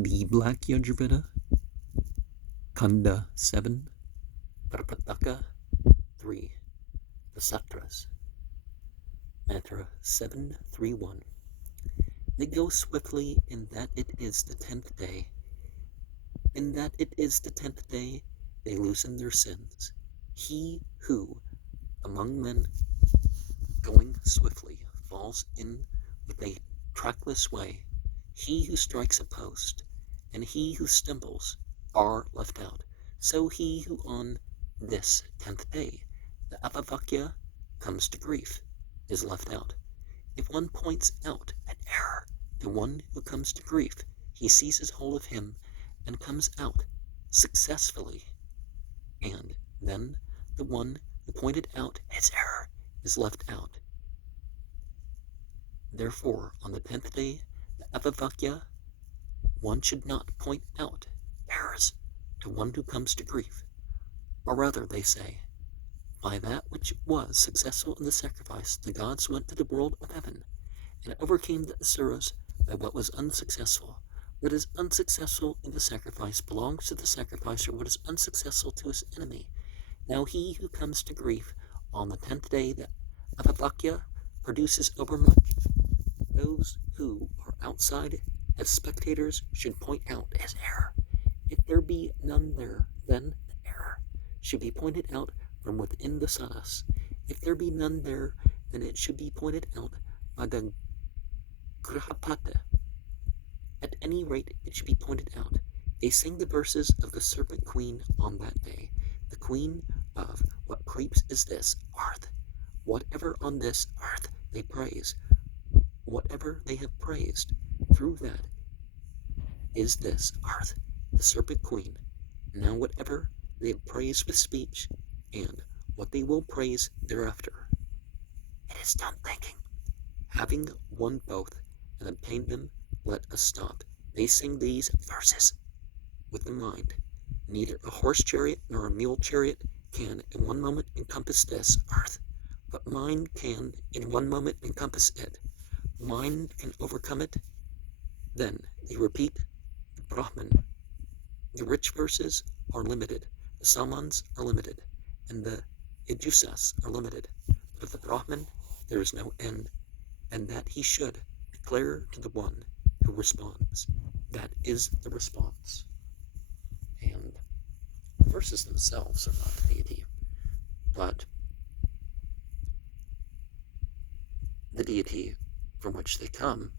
The Black Yajurveda, Kanda 7, Prapathaka 3, the Satras. Mantra 731. They go swiftly in that it is the 10th day. In that it is the 10th day, they loosen their sins. He who, among men, going swiftly, falls in with a trackless way. He who strikes a post, and he who stumbles, are left out. So he who on this 10th day, the Apavakya, comes to grief, is left out. If one points out an error to one who comes to grief, he seizes hold of him and comes out successfully. And then the one who pointed out his error is left out. Therefore, on the 10th day, the Apavakya, one should not point out errors to one who comes to grief. Or rather, they say, by that which was successful in the sacrifice, the gods went to the world of heaven, and overcame the Asuras by what was unsuccessful. What is unsuccessful in the sacrifice belongs to the sacrificer. What is unsuccessful to his enemy. Now he who comes to grief on the 10th day, the Apavakya, produces overmuch. Those who are outside as spectators should point out his error. If there be none there, then the error should be pointed out from within the sadhas. If there be none there, then it should be pointed out by the Griffith. At any rate, it should be pointed out. They sing the verses of the serpent queen on that day. The queen of what creeps is this earth. Whatever on this earth they praise, whatever they have praised, through that is this earth, the serpent queen. Now whatever they have praised with speech, and what they will praise thereafter, it is done thinking. Having won both and obtained them, let us stop. They sing these verses with the mind. Neither a horse chariot nor a mule chariot can in one moment encompass this earth, but mind can in one moment encompass it. Mind can overcome it. Then they repeat the Brahman. The rich verses are limited, the Samans are limited, and the Yajusas are limited. But of the Brahman there is no end, and that he should declare to the one who responds. That is the response. And the verses themselves are not the deity, but the deity from which they come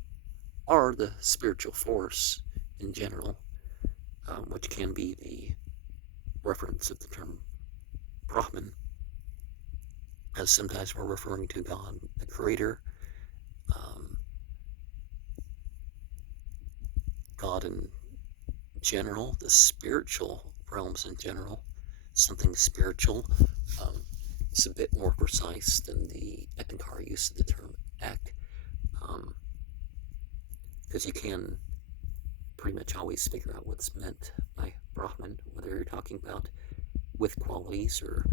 are the spiritual force in general, which can be the reference of the term Brahman, as sometimes we're referring to God, the Creator, God in general, the spiritual realms in general, something spiritual. It's a bit more precise than the Ekankara use of the term ek, because you can pretty much always figure out what's meant by Brahman, whether you're talking about with qualities or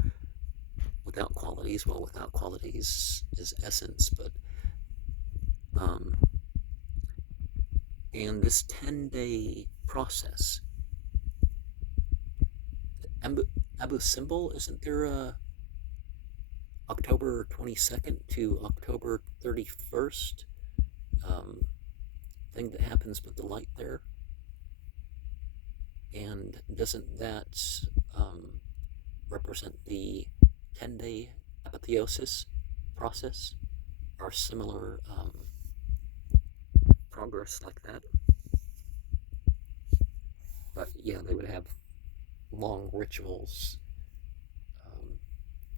without qualities. Well, without qualities is essence, but and this 10-day process, Abu Simbel, isn't there a October 22nd to October 31st thing that happens with the light there? And doesn't that represent the 10-day apotheosis process, or similar progress like that? But yeah, they would have long rituals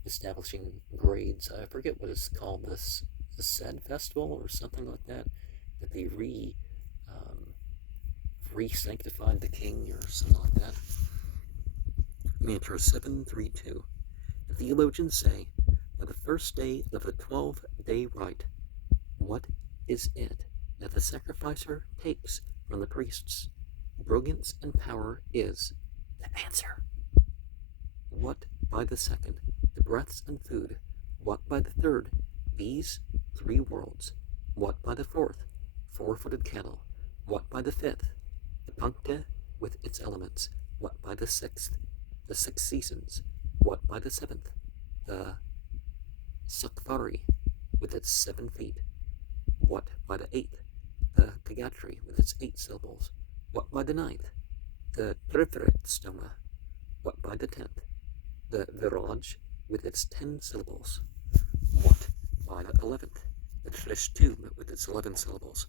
establishing grades. I forget what it's called, this the Sed Festival or something like that they re-sanctified the king or something like that. Mantra 732. The theologians say, by the first day of the 12-day rite, what is it that the sacrificer takes from the priests? Brilliance and power is the answer. What by the second? The breaths and food. What by the third? These 3 worlds. What by the fourth? 4-footed cattle. What by the fifth? The Pankta with its elements, what by the six seasons, what by the seventh, the Sakvari with its 7 feet, what by the eighth, the Kagatri with its 8 syllables, what by the ninth, the Trifrit stoma, what by the 10th, the Viraj with its 10 syllables, what by the 11th, the Trishtum with its 11 syllables,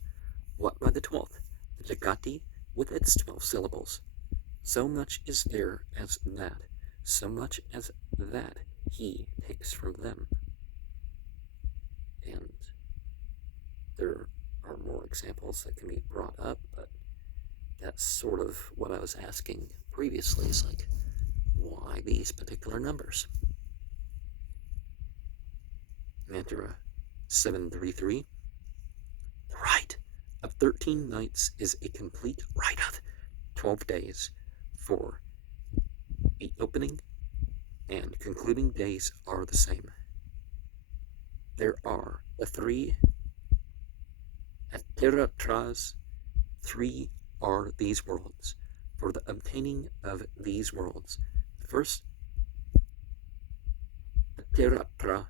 what by the 12th, the Jagati with its 12 syllables. So much is there as that, so much as that he takes from them. And there are more examples that can be brought up, but that's sort of what I was asking previously, is like, why these particular numbers? Mantra 733. The rite of 13 nights is a complete rite of 12 days, for the opening and concluding days are the same. There are the 3 Atiratras, 3 are these worlds, for the obtaining of these worlds. The first Atiratra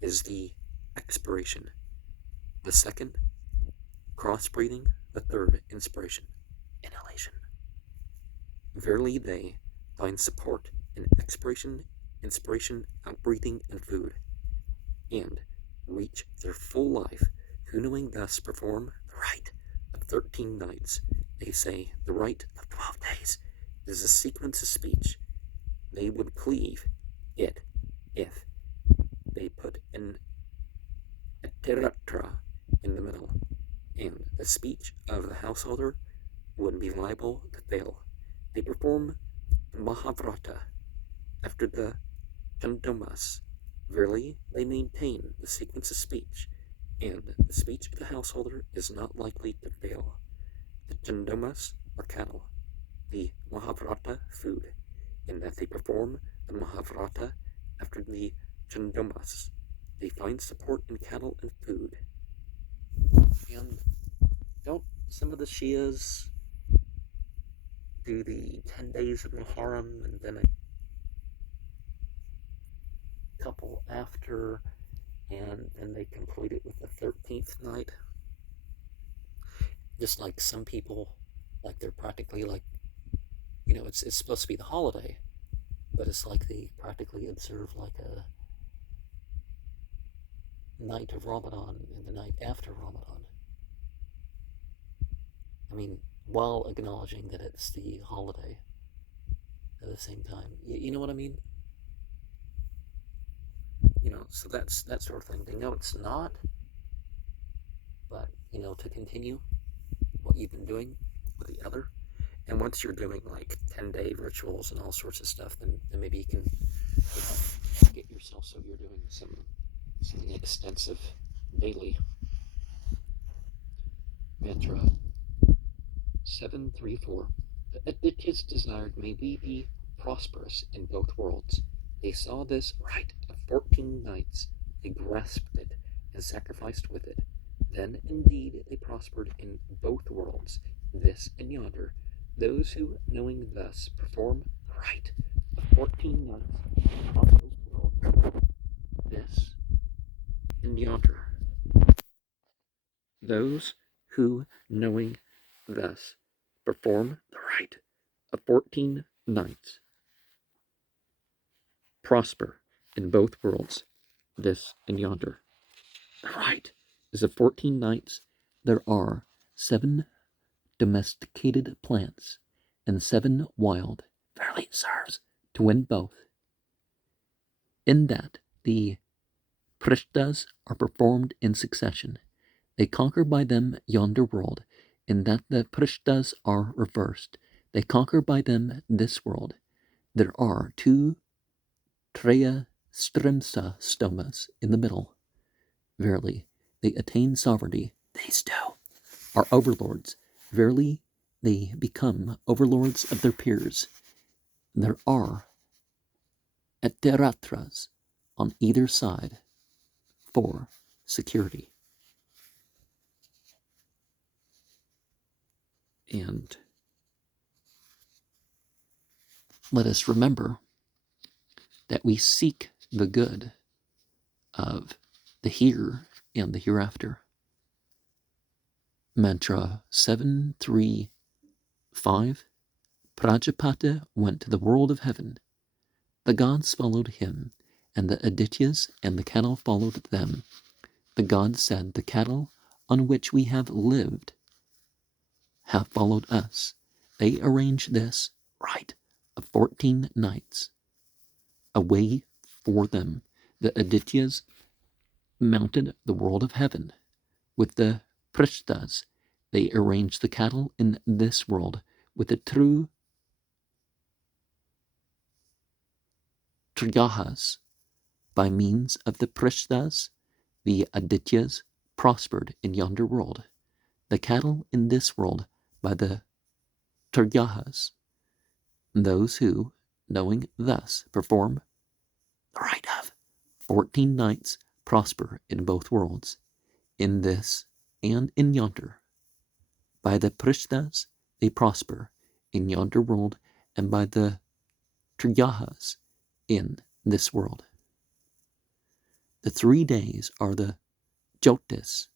is the expiration, the second cross-breathing, the third inspiration, inhalation. Verily they find support in expiration, inspiration, outbreathing, and food, and reach their full life, who knowing thus perform the rite of 13 nights. They say the rite of 12 days is a sequence of speech. They would cleave it if they put an Atiratra in the middle, and the speech of the householder would be liable to fail. They perform the Mahavrata after the Chandomas. Verily, they maintain the sequence of speech, and the speech of the householder is not likely to fail. The Chandomas are cattle, the Mahavrata food, in that they perform the Mahavrata after the Chandomas. They find support in cattle and food. And don't some of the Shias do the 10 days of Muharram and then a couple after, and then they complete it with the 13th night? Just like some people, like they're practically like, it's supposed to be the holiday, but it's like they practically observe like a night of Ramadan and the night after Ramadan. I mean, while acknowledging that it's the holiday at the same time. You know what I mean? So that's that sort of thing. They know it's not, but, to continue what you've been doing with the other. And once you're doing like 10-day rituals and all sorts of stuff, then maybe you can get yourself so you're doing something extensive daily. Mantra 734. The Adityas desired, may we be prosperous in both worlds. They saw this rite of 14 nights. They grasped it and sacrificed with it. Then indeed they prospered in both worlds, this and yonder. Those who, knowing thus, perform the rite of 14 nights across both worlds, this and yonder. Those who, knowing thus, perform the rite of 14 nights, prosper in both worlds, this and yonder. The rite is of 14 nights. There are 7 domesticated plants and 7 wild. Verily it serves to win both. In that the prishtas are performed in succession. They conquer by them yonder world. In that the prishtas are reversed. They conquer by them this world. There are 2 treya strimsa stomas in the middle. Verily, they attain sovereignty. These 2 are overlords. Verily, they become overlords of their peers. There are Atiratras on either side for security. And let us remember that we seek the good of the here and the hereafter. Mantra 735. Prajapata went to the world of heaven. The gods followed him, and the Adityas and the cattle followed them. The gods said, the cattle on which we have lived have followed us. They arranged this rite of 14 nights. A way for them. The Adityas mounted the world of heaven. With the Prishtas, they arranged the cattle in this world. With the true Triyahas, by means of the Prishtas, the Adityas prospered in yonder world. The cattle in this world by the Trigyahas. Those who, knowing thus, perform the rite of 14 nights prosper in both worlds, in this and in yonder. By the Prishtas they prosper in yonder world, and by the Trigyahas in this world. The 3 days are the Jyotis,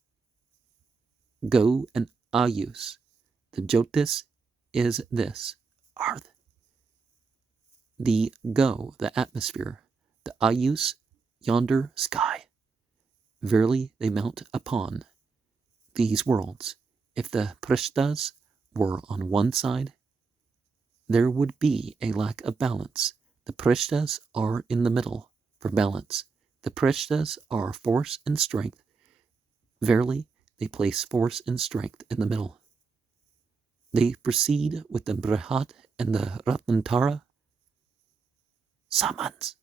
Go, and Ayus. The Jyotis is this, Arth. The Go, the atmosphere. The Ayus, yonder sky. Verily they mount upon these worlds. If the Prishtas were on one side, there would be a lack of balance. The Prishtas are in the middle for balance. The Prishtas are force and strength. Verily, they place force and strength in the middle. They proceed with the Brihat and the Ratantara Samans.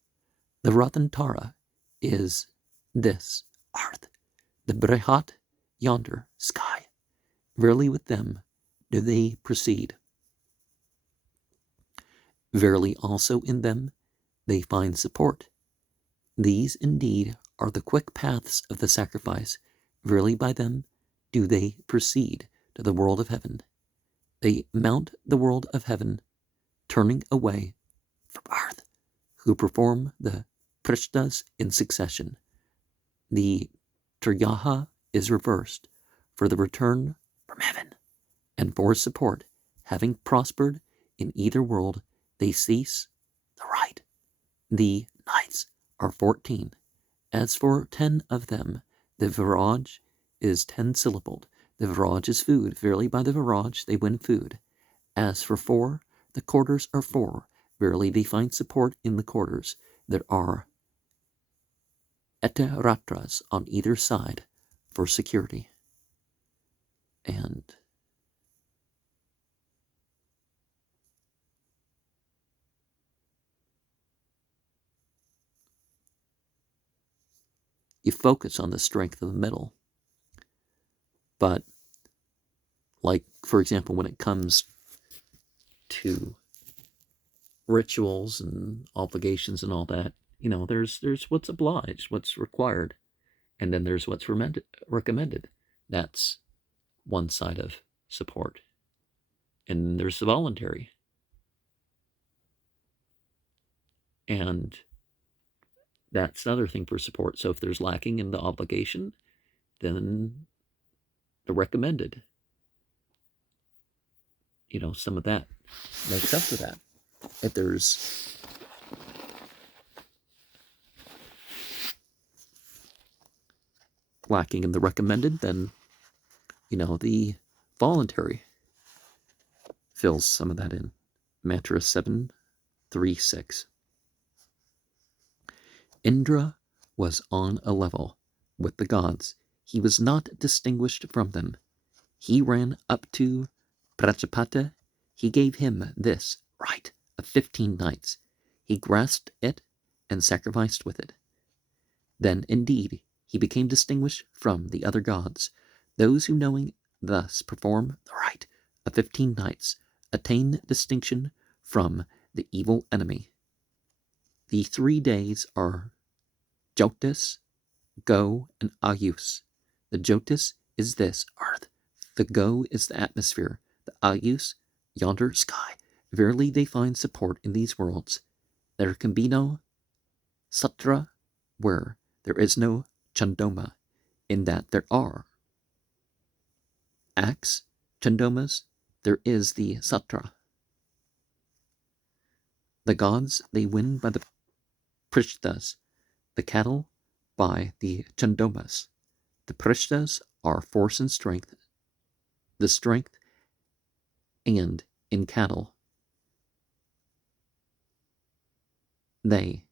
The Ratantara is this, Arth. The Brihat, yonder, sky. Verily with them do they proceed. Verily also in them they find support. These indeed are the quick paths of the sacrifice. Verily by them do they proceed to the world of heaven. They mount the world of heaven, turning away from Arth, who perform the Prishtas in succession. The Triyaha is reversed for the return from heaven, and for support, having prospered in either world, they cease the rite. The nights are 14. As for 10 of them, the Viraj is 10-syllabled. The Viraj is food. Verily by the Viraj they win food. As for 4, the quarters are 4. Verily they find support in the quarters. There are Etaratras on either side for security. And you focus on the strength of the middle. But, like, for example, when it comes to rituals and obligations and all that, you know, there's what's obliged, what's required, and then there's what's recommended. That's one side of support. And there's the voluntary. And that's another thing for support. So if there's lacking in the obligation, then the recommended, you know, some of that makes up for that. If there's lacking in the recommended, then, you know, the voluntary fills some of that in. Mantra 736. Indra was on a level with the gods. He was not distinguished from them. He ran up to Prajapata. He gave him this rite of 15 nights. He grasped it and sacrificed with it. Then, indeed, he became distinguished from the other gods. Those who, knowing thus, perform the rite of 15 nights, attain distinction from the evil enemy. The 3 days are Jyotis, Go, and Ayus. The Jyotis is this, Earth. The Go is the atmosphere. The Ayus, yonder sky. Verily they find support in these worlds. There can be no Satra where there is no Chandoma, in that there are acts, Chandomas, there is the Satra. The gods they win by the Prishtas, the cattle by the Chandomas. The Prishtas are force and strength, the strength and in cattle. They,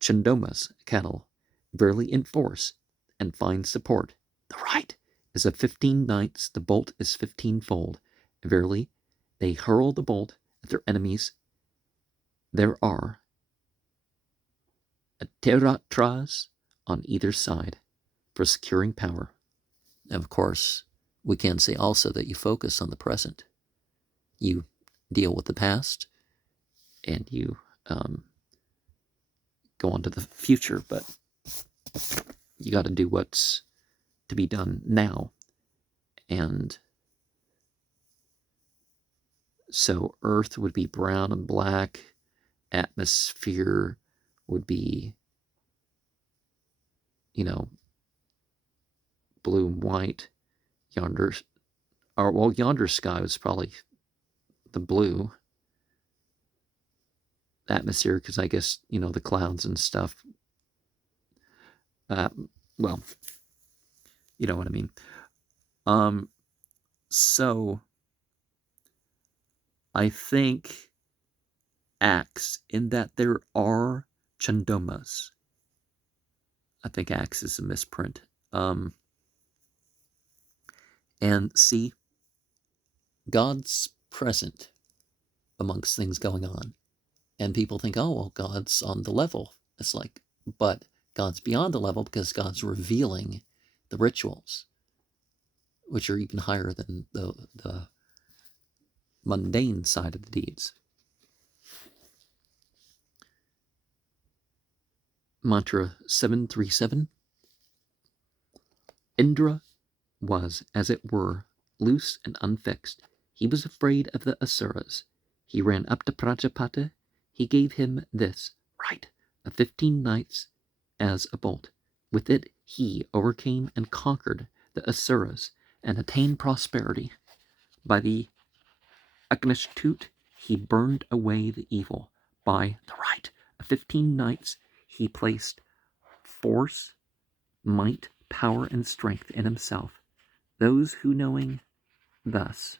Chandomas, cattle, verily in force and find support. The right is of 15 knights, the bolt is 15-fold. Verily, they hurl the bolt at their enemies. There are Teratras on either side for securing power. And of course, we can say also that you focus on the present. You deal with the past, and you go on to the future, but you got to do what's to be done now. And so Earth would be brown and black, atmosphere would be, blue and white. Yonder sky was probably the blue atmosphere, because I guess, the clouds and stuff. Well, you know what I mean. So I think acts, in that there are Chandomas. I think acts is a misprint. And see, God's present amongst things going on. And people think, oh, well, God's on the level. It's like, but God's beyond the level, because God's revealing the rituals, which are even higher than the mundane side of the deeds. Mantra 737. Indra was, as it were, loose and unfixed. He was afraid of the Asuras. He ran up to Prajapata. He gave him this right of 15 knights as a bolt. With it he overcame and conquered the Asuras and attained prosperity. By the Agnishtut he burned away the evil. By the right of 15 knights he placed force, might, power, and strength in himself. Those who, knowing thus,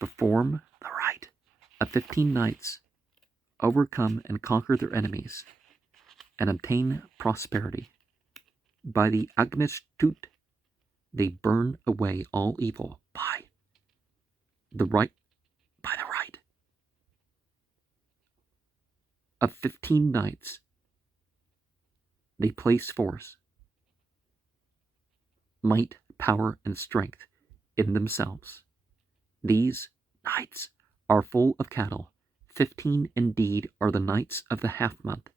perform the right of 15 knights, overcome and conquer their enemies, and obtain prosperity. By the Agnishtut they burn away all evil. By the right of 15 knights they place force, might, power, and strength in themselves. These knights are full of cattle. 15 indeed are the nights of the half-month.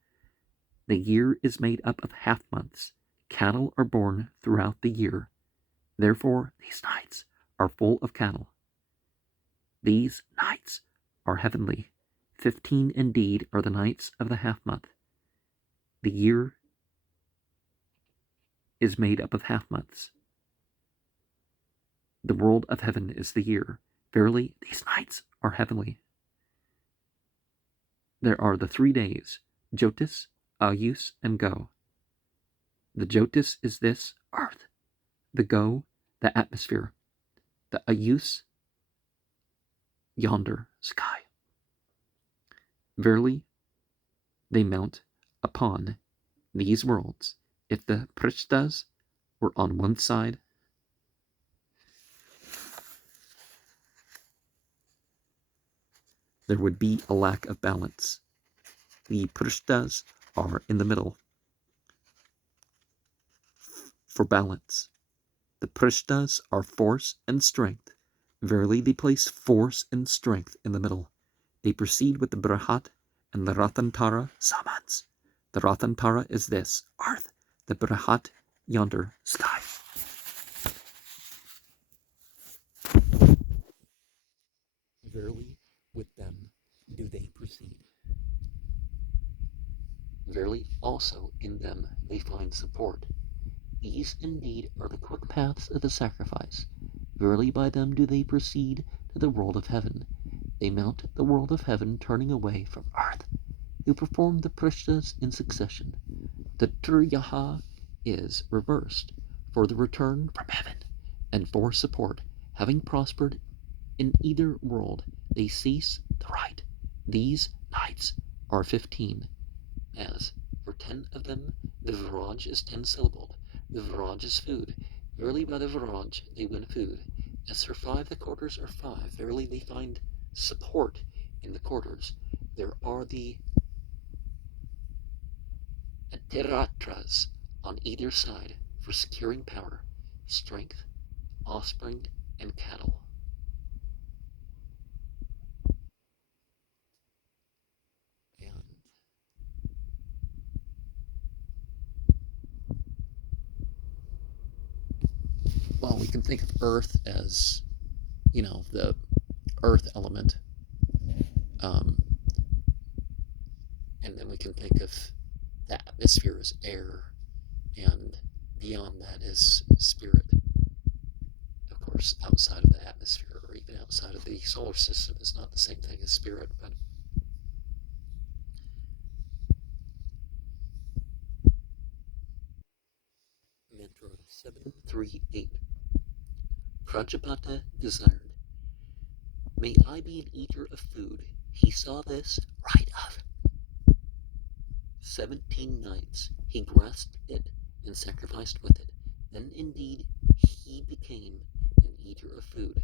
The year is made up of half-months. Cattle are born throughout the year. Therefore these nights are full of cattle. These nights are heavenly. 15 indeed are the nights of the half-month. The year is made up of half-months. The world of heaven is the year. Verily, these nights are heavenly. There are the 3 days, Jyotis, Ayus, and Go. The Jyotis is this, earth. The Go, the atmosphere. The Ayus, yonder, sky. Verily, they mount upon these worlds. If the Prishtas were on one side, there would be a lack of balance. The Prishtas are in the middle for balance. The Prishtas are force and strength. Verily they place force and strength in the middle. They proceed with the Brahat and the Ratantara Samans. The Ratantara is this, earth. The Brahat, yonder, sky. Verily with them do they proceed. Verily also in them they find support. These indeed are the quick paths of the sacrifice. Verily by them do they proceed to the world of heaven. They mount the world of heaven, turning away from earth, who perform the prishtas in succession. The Triyaha is reversed, for the return from heaven, and for support, having prospered in either world, they cease the right. These nights are 15, as for 10 of them the Viraj is 10-syllabled. The Viraj is food. Verily by the Viraj they win food. As for 5 the quarters are 5. Verily they find support in the quarters. There are the Atiratras on either side for securing power, strength, offspring, and cattle. And well, we can think of Earth as, the Earth element. And then we can think of the atmosphere as air, and beyond that is spirit. Of course, outside of the atmosphere, or even outside of the solar system, is not the same thing as spirit, but Mantra 738. Prajapata desired, may I be an eater of food. He saw this right of 17 nights. He grasped it and sacrificed with it. Then indeed he became an eater of food.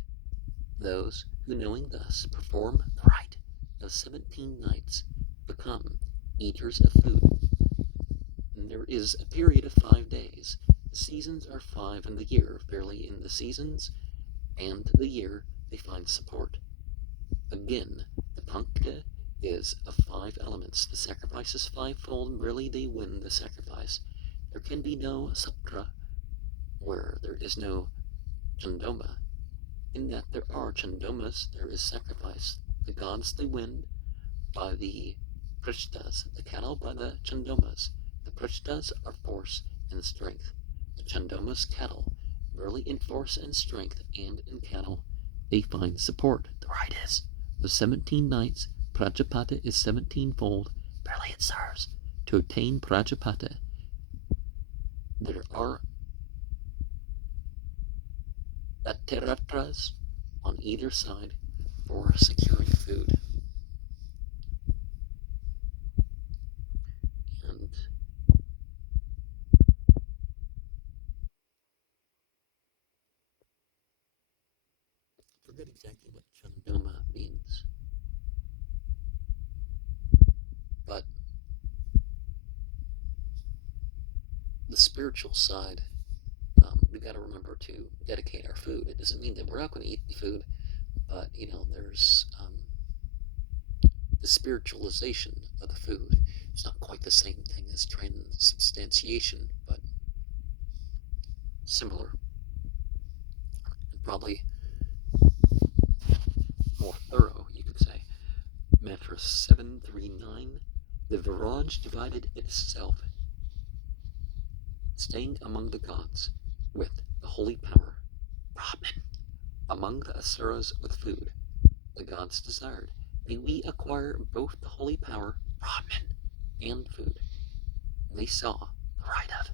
Those who, knowing thus, perform the rite of 17 nights become eaters of food. And there is a period of 5 days. The seasons are 5 in the year. Verily in the seasons and the year they find support. Again, the Pankta is of 5 elements. The sacrifice is 5-fold, and really they win the sacrifice. There can be no Sapra where there is no Chandoma. In that there are Chandomas, there is sacrifice. The gods they win by the Prishtas, the cattle by the Chandomas. The Prishtas are force and strength. The Chandomas cattle, really in force and strength, and in cattle they find support. The right is, the 17 nights, Prajapata is 17-fold. Barely it serves to obtain Prajapata. There are Atiratras on either side for securing food. And I forget exactly what Chandoma means, but the spiritual side, we got to remember to dedicate our food. It doesn't mean that we're not going to eat the food, but there's the spiritualization of the food. It's not quite the same thing as transubstantiation, but similar, and probably more thorough, you could say. Mantra 739. The Viraj divided itself, staying among the gods with the holy power, Brahman, among the asuras with food. The gods desired, may we acquire both the holy power, Brahman, and food. They saw the right of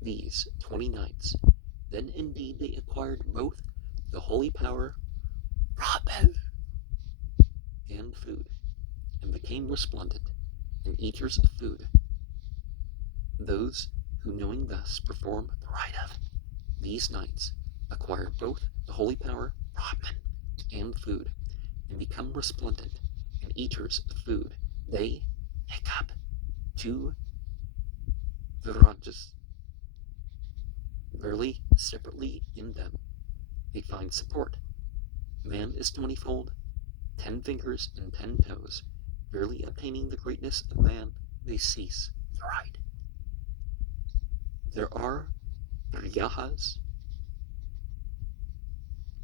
these 20 nights. Then indeed they acquired both the holy power, Brahman, and food, and became resplendent and eaters of food. Those who, knowing thus, perform the rite of these nights acquire both the holy power, Brahman, and food, and become resplendent and eaters of food. They make up 2 Virajas. Verily, separately in them they find support. Man is 20-fold, 10 fingers and 10 toes. Verily, obtaining the greatness of man, they cease the rite. There are Priyahas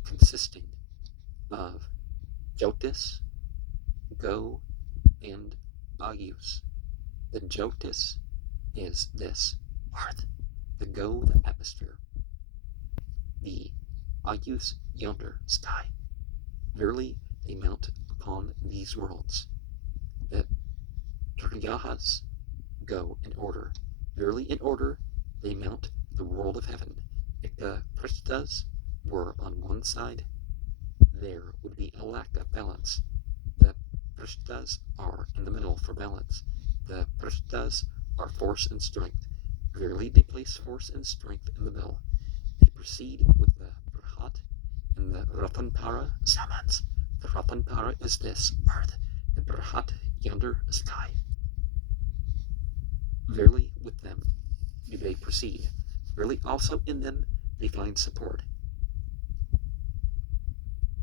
consisting of Jyotis, go and Ayus. The Jyotis is this earth, the go, the atmosphere, the Ayus yonder sky. Verily they mount upon these worlds. The Triyahas go in order. Verily in order they mount the world of heaven. If the Prishtas were on one side, there would be a lack of balance. The Prishtas are in the middle for balance. The Prishtas are force and strength. Verily they place force and strength in the middle. They proceed with the Brahat and the Ratanpara Samans. The Ratanpara is this earth, the Brahat yonder sky. Verily with them do they proceed. Verily also in them they find support.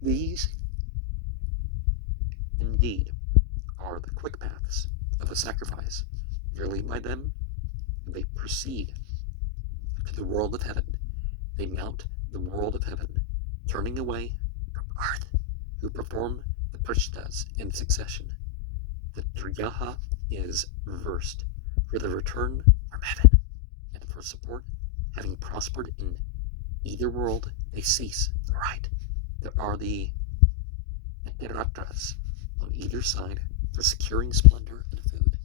These indeed are the quick paths of a sacrifice. Verily by them they proceed to the world of heaven. They mount the world of heaven, turning away from earth, who perform the prishtas in succession. The Triyaha is reversed for the return from heaven, and for support, having prospered in either world, they cease the right. There are the Etiratras on either side for securing splendor and food.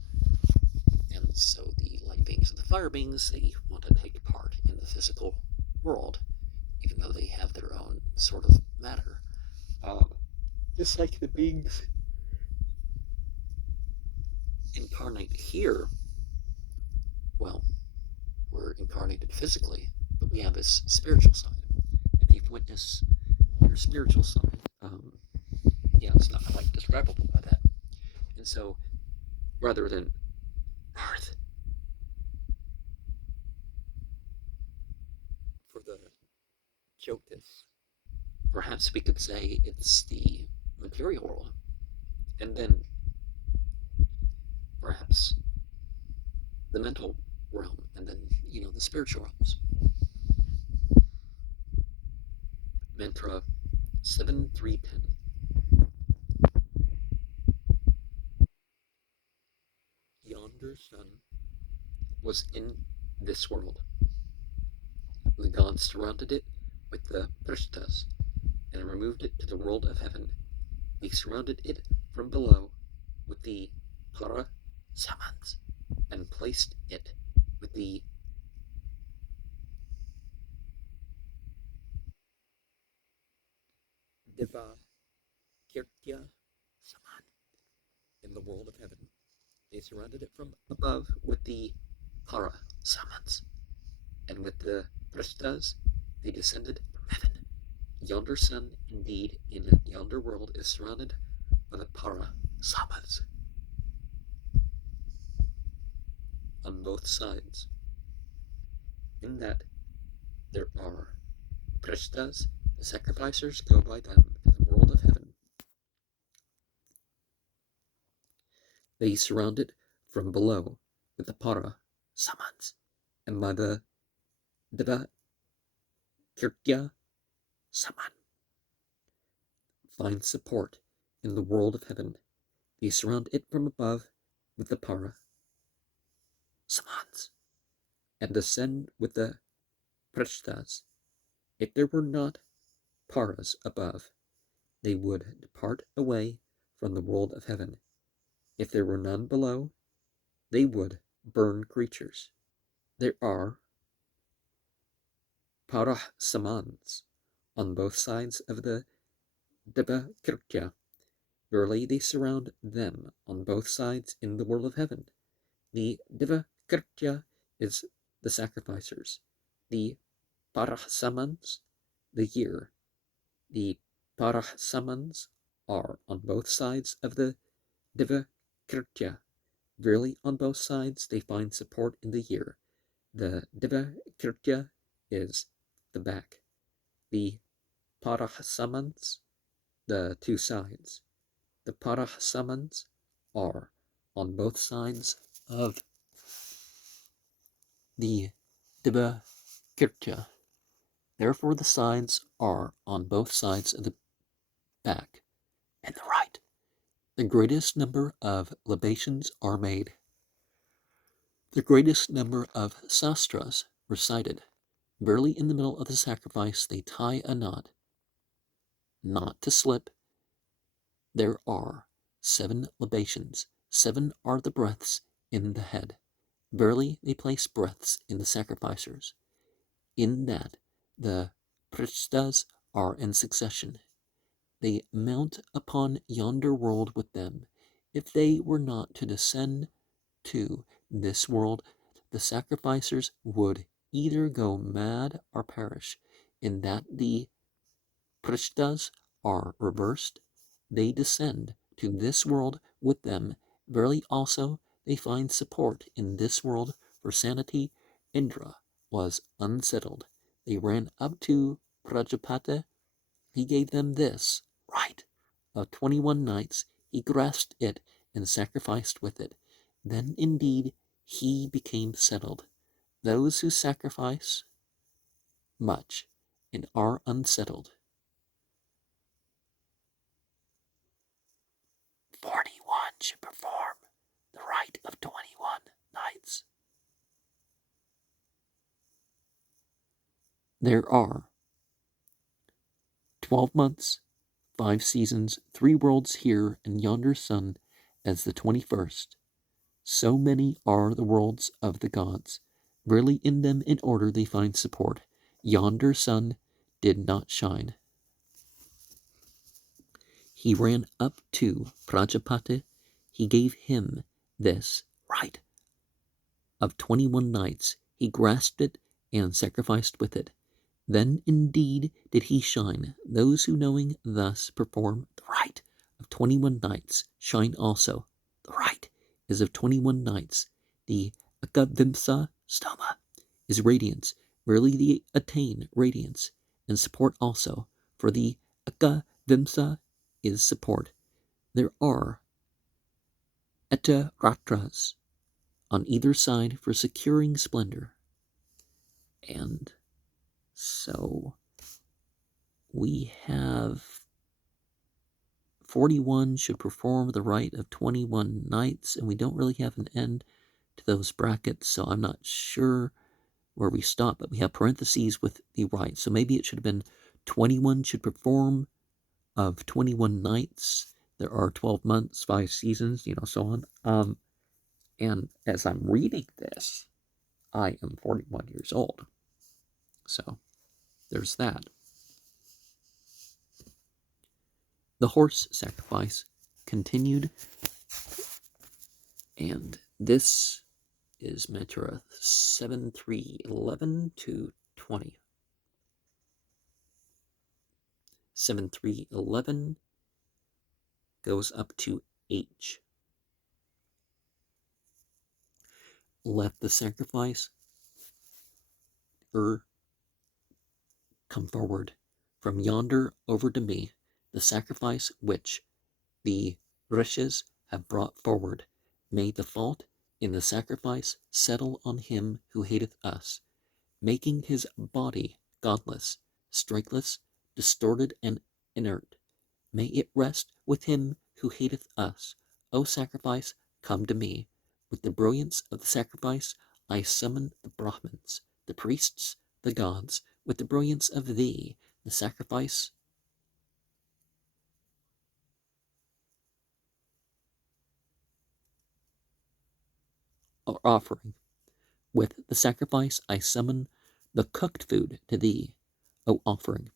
And so the light beings and the fire beings, they want to take part in the physical world, even though they have their own sort of matter. Just like the beings incarnate here, well, we're incarnated physically, but we have this spiritual side, and they've witnessed their spiritual side. It's not quite describable by that. And so, rather than earth for the Jyotis, perhaps we could say it's the material world, and then perhaps the mental realm, and then, the spiritual realms. Mantra 7310. Yonder sun was in this world. The gods surrounded it with the prishtas and removed it to the world of heaven. They surrounded it from below with the para samans and placed it with the diva kirtya saman in the world of heaven. They surrounded it from above with the para samans, and with the prishtas they descended from heaven. Yonder sun, indeed, in yonder world is surrounded by the para samas on both sides, in that there are prishtas, the sacrificers go by them to the world of heaven. They surround it from below with the para samans, and by the diva kirtya saman find support in the world of heaven. They surround it from above with the para samans, and descend with the prishtas. If there were not paras above, they would depart away from the world of heaven. If there were none below, they would burn creatures. There are parah samans on both sides of the diva kirtya. Verily they surround them on both sides in the world of heaven. The diva kirtya is the sacrificers. The parah samans, the year. The parah samans are on both sides of the diva kirtya. Verily on both sides they find support in the year. The diva kirtya is the back. The parah samans, the two sides. The parah samans are on both sides of the diva kirtya. Therefore the sides are on both sides of the back and the right. The greatest number of libations are made. The greatest number of sastras recited. Barely in the middle of the sacrifice, they tie a knot, not to slip. There are 7 libations. 7 are the breaths in the head. Barely they place breaths in the sacrificers. In that, the prishtas are in succession. They mount upon yonder world with them. If they were not to descend to this world, the sacrificers would either go mad or perish, in that the prishtas are reversed. They descend to this world with them. Verily also they find support in this world for sanity. Indra was unsettled. They ran up to Prajapati. He gave them this right of 21 nights. He grasped it and sacrificed with it. Then indeed he became settled. Those who sacrifice much and are unsettled, 41 should perform the rite of 21 nights. There are 12 months, 5 seasons, 3 worlds here, and yonder sun as the 21st. So many are the worlds of the gods. Really in them in order they find support. Yonder sun did not shine. He ran up to Prajapati. He gave him this right of 21 nights. He grasped it and sacrificed with it. Then indeed did he shine. Those who knowing thus perform the rite of 21 nights shine also. The rite is of 21 nights. The Akavimsa stoma is radiance. Rarely they attain radiance and support also. For the Akavimsa is support. There are Etaratras on either side for securing splendor. And so we have 41 should perform the rite of 21 nights, and we don't really have an end to those brackets, so I'm not sure where we stop, but we have parentheses with the rite. So maybe it should have been 21 should perform of 21 nights. There are 12 months, 5 seasons, so on. And as I'm reading this, I am 41 years old. So there's that. The horse sacrifice continued, and this is Mantra 7.3.11 to 20. 7.3.11 goes up to H. Let the sacrifice come forward from yonder over to me, the sacrifice which the rishis have brought forward. May the fault in the sacrifice settle on him who hateth us, making his body godless, strikeless, distorted, and inert. May it rest with him who hateth us. O sacrifice, come to me. With the brilliance of the sacrifice, I summon the Brahmins, the priests, the gods. With the brilliance of thee, the sacrifice or offering. With the sacrifice, I summon the cooked food to thee, O offering.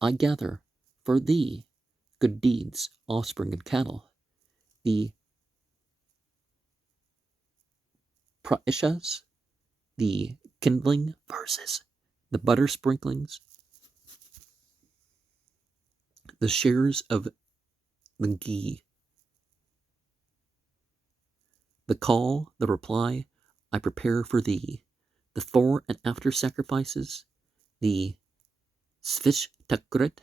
I gather for thee good deeds, offspring and cattle, the praishas, the kindling verses, the butter sprinklings, the shares of the ghee, the call, the reply, I prepare for thee, the fore and after sacrifices, the svishtakrit,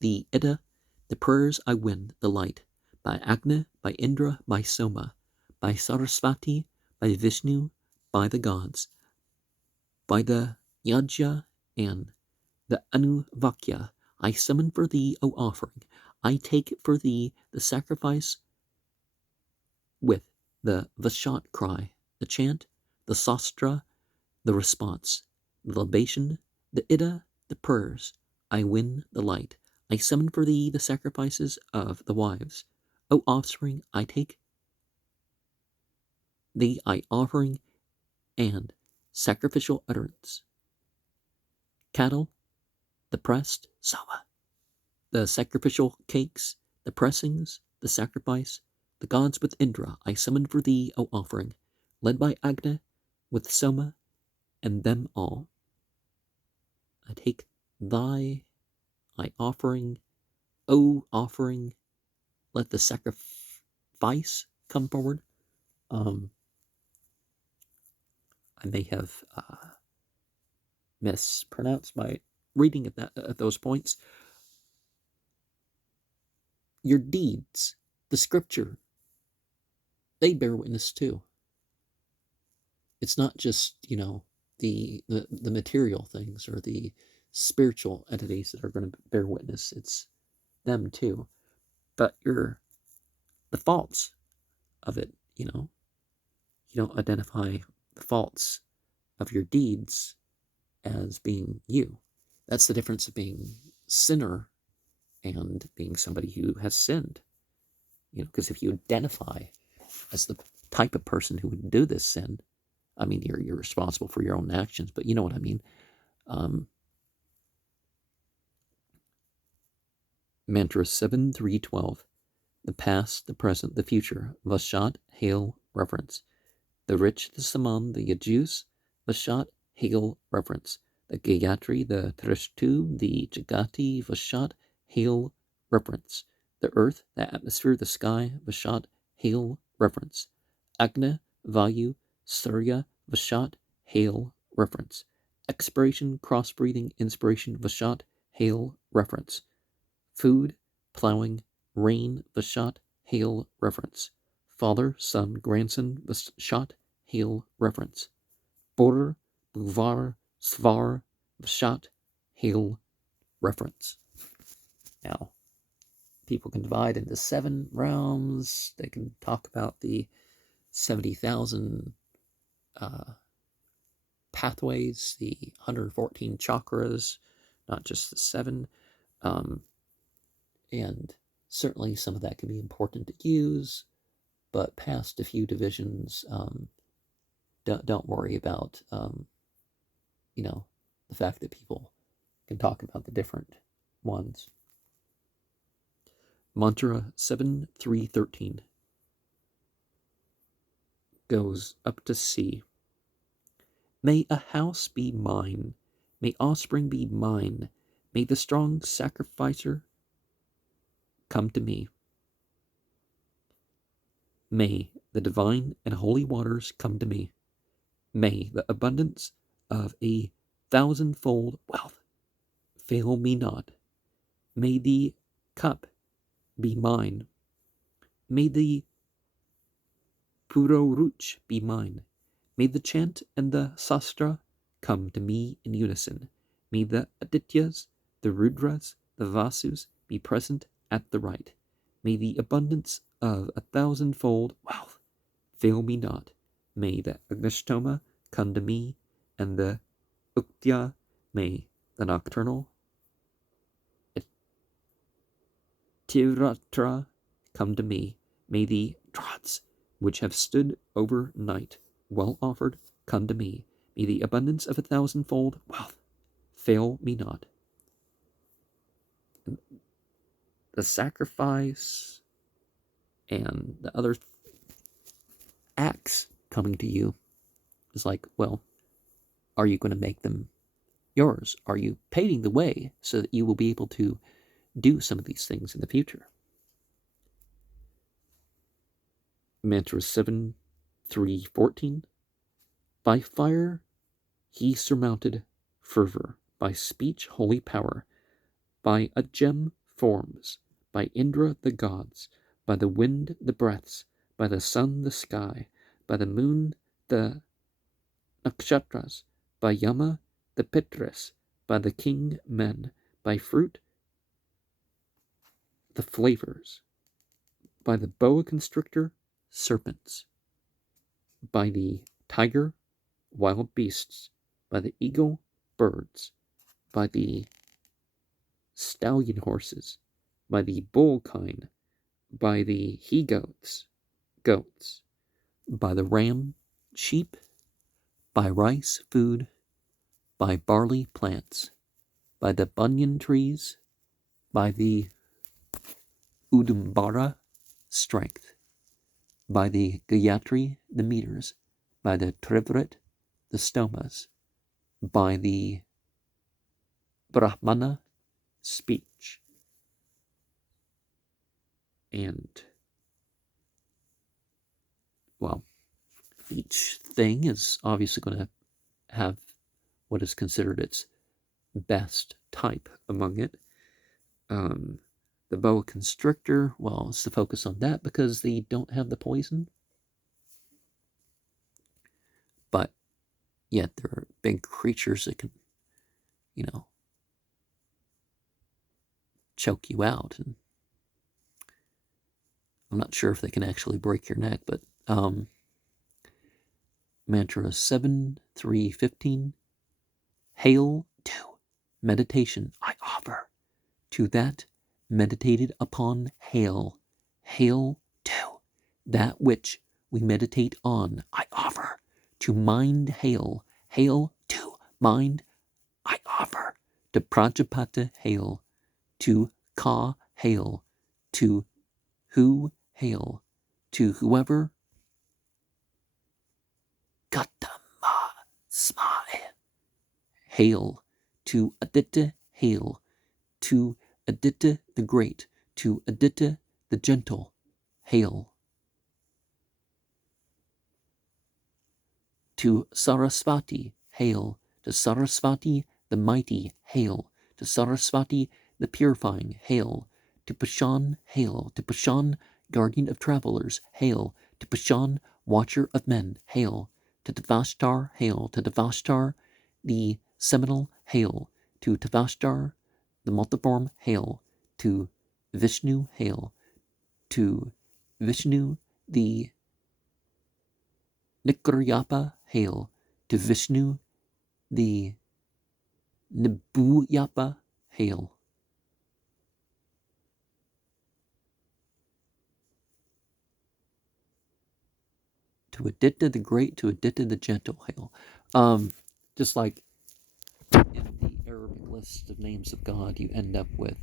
the ida, the prayers I win, the light, by Agni, by Indra, by Soma, by Sarasvati, by Vishnu, by the gods, by the Yajya and the Anuvakya, I summon for thee, O offering. I take for thee the sacrifice with the Vashat cry, the chant, the sastra, the response, the libation, the ida, the prayers. I win the light. I summon for thee the sacrifices of the wives. O offspring, I take thee, I offering and sacrificial utterance. Cattle, the pressed, Sawa, the sacrificial cakes, the pressings, the sacrifice, the gods with Indra, I summon for thee, O offering, led by Agna, with Soma, and them all. I take thy, I offering, O offering, let the sacrifice come forward. I may have mispronounced my reading at those points. Your deeds, the scripture, they bear witness too. It's not just, the material things or the spiritual entities that are going to bear witness. It's them too. But the faults of it, you don't identify the faults of your deeds as being you. That's the difference of being sinner and being somebody who has sinned. Because if you identify as the type of person who would do this sin, I mean, you're responsible for your own actions, but you know what I mean. Mantra 7312. The past, the present, the future. Vashat, hail, reference. The rich, the Saman, the Yajus. Vashat, hail, reference. The Gayatri, the Trishtu, the Jagati, Vashat, hail, reference. The earth, the atmosphere, the sky, Vashat, hail, reference. Agna, Vayu, Surya, Vashat, hail, reference. Expiration, cross-breathing, inspiration, Vashat, hail, reference. Food, plowing, rain, Vashat, hail, reference. Father, son, grandson, Vashat, hail, reference. Border, Buvar, Svar, Vashat, hail, reference. Now, people can divide into 7 realms. They can talk about the 70,000 pathways, the 114 chakras, not just the 7. And certainly some of that can be important to use, but past a few divisions, don't worry about, the fact that people can talk about the different ones. Mantra 7313 goes up to C. May a house be mine, may offspring be mine, may the strong sacrificer come to me. May the divine and holy waters come to me. May the abundance of 1,000-fold wealth fail me not. May the cup be mine. May the Puroruch be mine. May the chant and the sastra come to me in unison. May the Adityas, the Rudras, the Vasus be present at the right. May the abundance of 1,000-fold wealth fail me not. May the Agnishtoma come to me, and the Uktya, may the nocturnal Tiratra come to me. May the draughts which have stood over night, well offered, come to me. May the abundance of 1,000-fold wealth fail me not. The sacrifice and the other acts coming to you is like, well, are you going to make them yours? Are you paving the way so that you will be able to do some of these things in the future? Mantra 7314. By fire he surmounted fervor, by speech holy power, by a gem forms, by Indra the gods, by the wind the breaths, by the sun the sky, by the moon the nakshatras, by Yama the Pitras, by the king men, by fruit the flavors. By the boa constrictor, serpents. By the tiger, wild beasts. By the eagle, birds. By the stallion horses. By the bull kine. By the he-goats, goats. By the ram, sheep. By rice, food. By barley, plants. By the banyan trees. By the Udumbara, strength. By the Gayatri, the meters. By the Trivrit, the stomas. By the Brahmana, speech. And, well, each thing is obviously going to have what is considered its best type among it. The boa constrictor, well, it's the focus on that because they don't have the poison. But yet they're big creatures that can, choke you out. And I'm not sure if they can actually break your neck, but mantra 7-3-15. Hail to meditation I offer. To that meditated upon, hail. Hail to that which we meditate on, I offer. To mind, hail. Hail to mind, I offer. To Prajapata, hail. To Ka, hail. To who, hail. To whoever, Gatama, Smae, hail. To Aditya, hail. To Aditya the Great. To Aditya the Gentle, hail. To Sarasvati, hail. To Sarasvati the Mighty, hail. To Sarasvati the Purifying, hail. To Pashan, hail. To Pashan, Guardian of Travelers, hail. To Pashan, Watcher of Men, hail. To Tavashtar, hail. To Tavashtar the Seminal, hail. To Tavashtar the Multiform, hail. To Vishnu, hail. To Vishnu the Nikaryapa, hail. To Vishnu the Nibuyapa, hail. To Aditya the Great, to Aditya the Gentle, hail. Just like in the Arabic list of names of God, you end up with,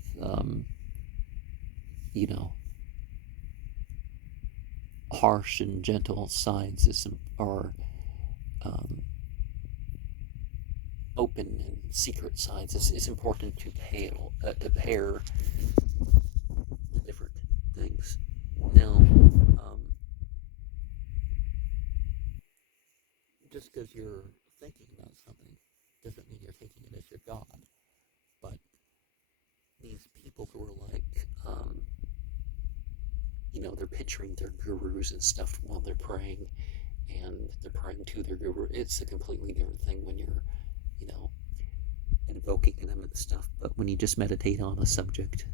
harsh and gentle sides are open and secret sides. It's important to pair the different things. Now, just because you're thinking about something doesn't mean you're thinking it as your God. But these people who are like, they're picturing their gurus and stuff while they're praying, and they're praying to their guru. It's a completely different thing when you're, invoking them and stuff. But when you just meditate on a subject,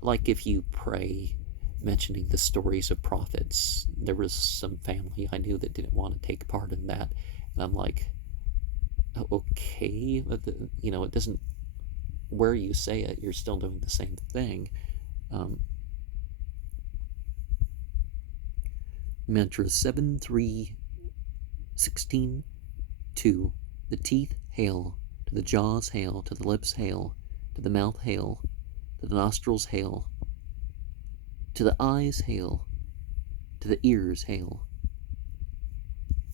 like if you pray mentioning the stories of prophets, there was some family I knew that didn't want to take part in that, and I'm like, okay, but it doesn't, where you say it, you're still doing the same thing. Mantra 7-3-16. To the teeth, hail. To the jaws, hail. To the lips, hail. To the mouth, hail. To the nostrils, hail. To the eyes, hail. To the ears, hail.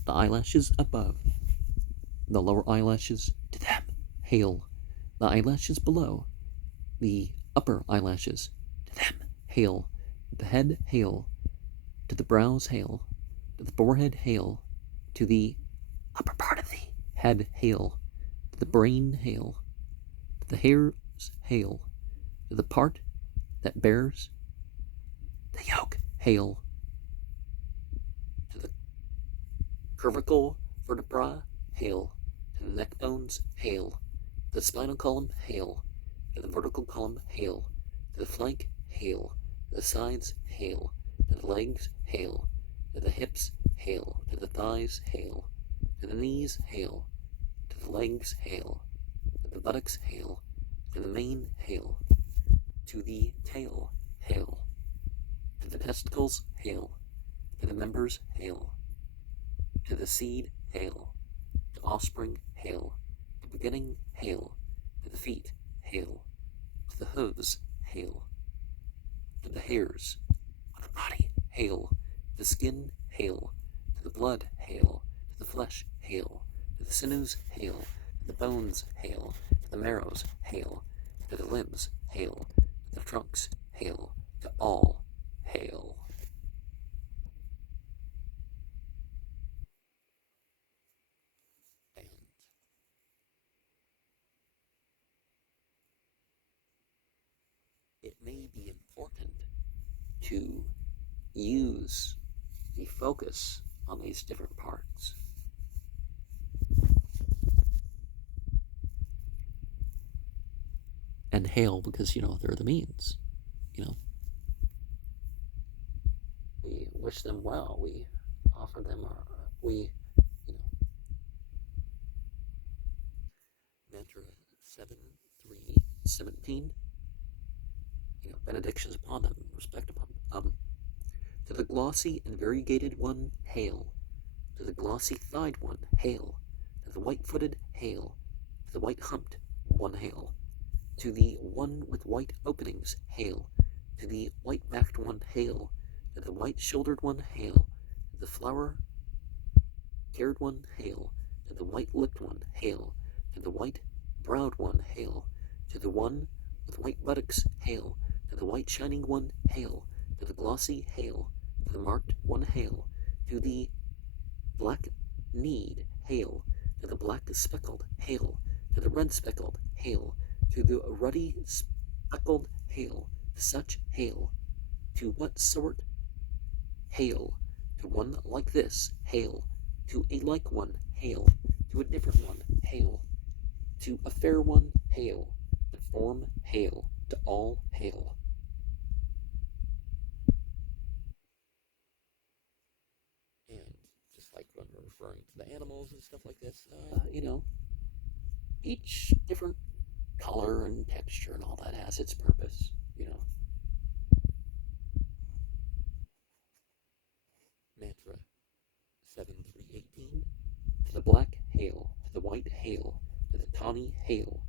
The eyelashes above. The lower eyelashes, to them, hail. The eyelashes below. The upper eyelashes, to them, hail. The head, hail. To the brows, hail. To the forehead, hail. To the upper part of the head, hail. To the brain, hail. To the hairs, hail. To the part that bears the yolk, hail. To the cervical vertebra, hail. To the neck bones, hail. To the spinal column, hail. To the vertical column, hail. To to the flank, hail, to the sides, hail, to the legs, hail, to the hips, hail, to the thighs, hail, to the knees, hail, to the legs, hail, to the buttocks, hail, to the mane, hail, to the tail, hail, to the testicles, hail, to the members, hail, to the seed, hail, to offspring, hail, to beginning, hail, to the feet, hail, to the hooves, hail, to the hairs of the body, hail, to the skin, hail, to the blood, hail, to the flesh, hail, to the sinews, hail, to the bones, hail, to the marrows, hail, to the limbs, hail, to the trunks, hail, to all, hail. And it may be important to use the focus on these different parts. And hail because, they're the means. We wish them well. We offer them mantra 7:3:17. Benedictions upon them, respect upon them. To the glossy and variegated one, hail. To the glossy thighed one, hail. To the white-footed, hail. To the white-humped one, hail. To the one with white openings, hail. To the white-backed one, hail. To the white-shouldered one, hail. To the flower-cared one, hail. To the white-lipped one, hail. To the white-browed one, hail. To the one with white buttocks, hail. To the white shining one, hail. To the glossy, hail. To the marked one, hail. To the black-kneed, hail. To the black speckled, hail. To the red speckled, hail. To the ruddy speckled, hail. To such, hail. To what sort, hail. To one like this, hail. To a like one, hail. To a different one, hail. To a fair one, hail. To form, hail. To all, hail. And just like when we're referring to the animals and stuff like this, each different color and texture and all that has its purpose, Mantra 7:3:18. To the black, hail. To the white, hail. To the tawny, hail.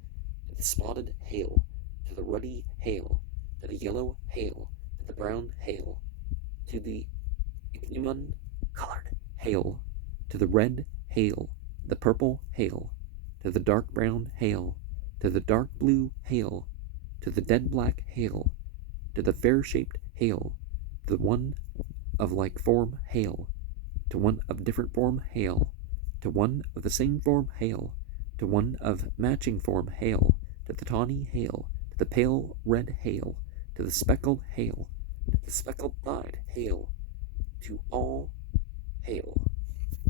To the spotted, hail. To the ruddy, hail. To the yellow, hail. To the brown, hail. To the ichneumon colored, hail. To the red, hail. The purple, hail. To the dark brown, hail. To the dark blue, hail. To the dead black, hail. To the fair-shaped, hail. To the one of like form, hail. To one of different form, hail. To one of the same form, hail. To one of matching form, hail. To the tawny, hail. To the pale red, hail. To the speckled, hail. To the speckled dyed, hail. To all, hail.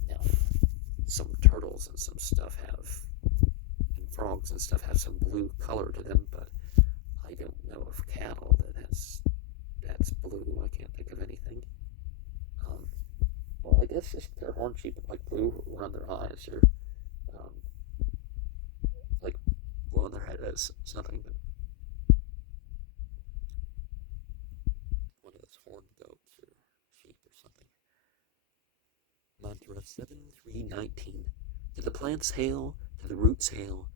Now, some turtles and some stuff have, and frogs and stuff have some blue color to them, but I don't know of cattle that's blue. I can't think of anything. Well, I guess if they're horn sheep and like blue around their eyes, or like blue on their head as something, but one of those horned goats or sheep or something. Mantra 7:3:19. To the plants, hail. To the roots, hail.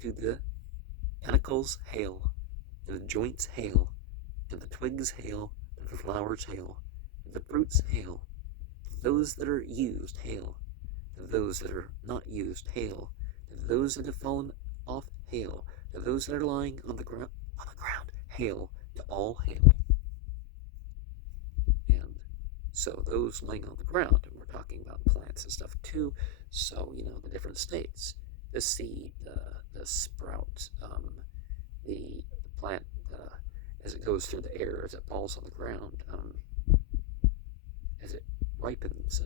To the panicles, hail. To the joints, hail. To the twigs, hail. To the flowers, hail. To the fruits, hail. To those that are used, hail. To those that are not used, hail. To those that have fallen off, hail. To those that are lying on the ground, hail. To all, hail. And so those laying on the ground, and we're talking about plants and stuff too, so, the different states, the seed, the sprout, the plant, as it goes through the air, as it falls on the ground, as it ripens.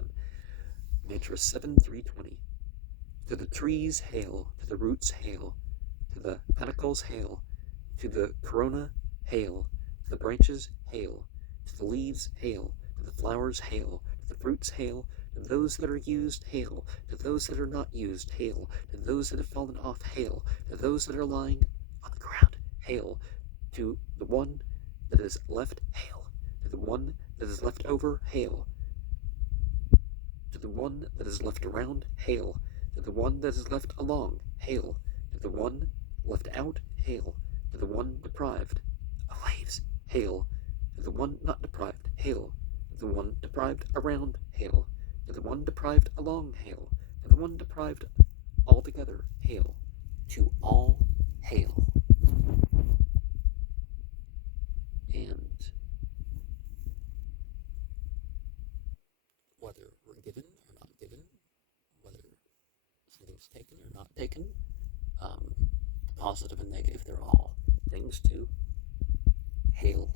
Mantra 7:3:20. To the trees, hail. To the roots, hail. To the panicles, hail. To the corona, hail. To the branches, hail. To the leaves, hail. To the flowers, hail. To the fruits, hail. To those that are used, hail. To those that are not used, hail. To those that have fallen off, hail. To those that are lying on the ground, hail. To the one that is left, hail. To the one that is left over, hail. To the one that is left around, hail. To the one that is left along, hail. To the one left out, hail. To the one deprived of waves, hail. To the one not deprived, hail. To the one deprived around, hail. To the one deprived along, hail. To the one deprived altogether, hail. To all, hail. And whether we're given or not given, whether something's taken or not taken, positive and negative, they're all things to hail